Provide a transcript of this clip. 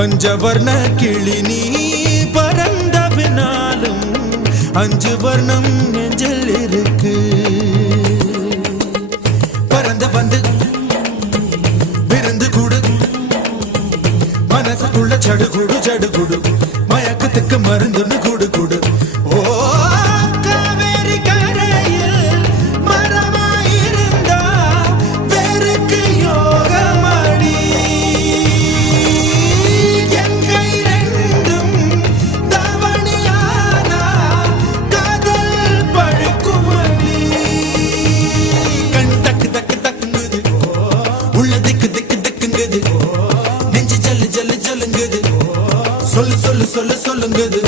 பஞ்சவர்ண கிளி நீ பறந்த பின்னாலும் 5 வர்ணம் நெஞ்சில் இருக்கு. பறந்து வந்து விருந்து கூடு மனசுக்குள்ள சடுகுடு சடுகுடு மயக்கத்துக்கு மருந்துன்னு கூடு கூடு. ஓ காவேரி கரையில் மரமாயிருந்தா வேருக்கு யோகமடி. என் கை ரெண்டும் தவணியானா காதல் பழுக்குமடி. கண் தக்கு தக்கு தக்குங்குது, உள்ள திக்கு திக்கு திக்குங்குது, நெஞ்சு ஜல்லு ஜல்லு ஜல்லுங்குது, சொல்லு சொல்லு சொல்லு சொல்லுங்குது.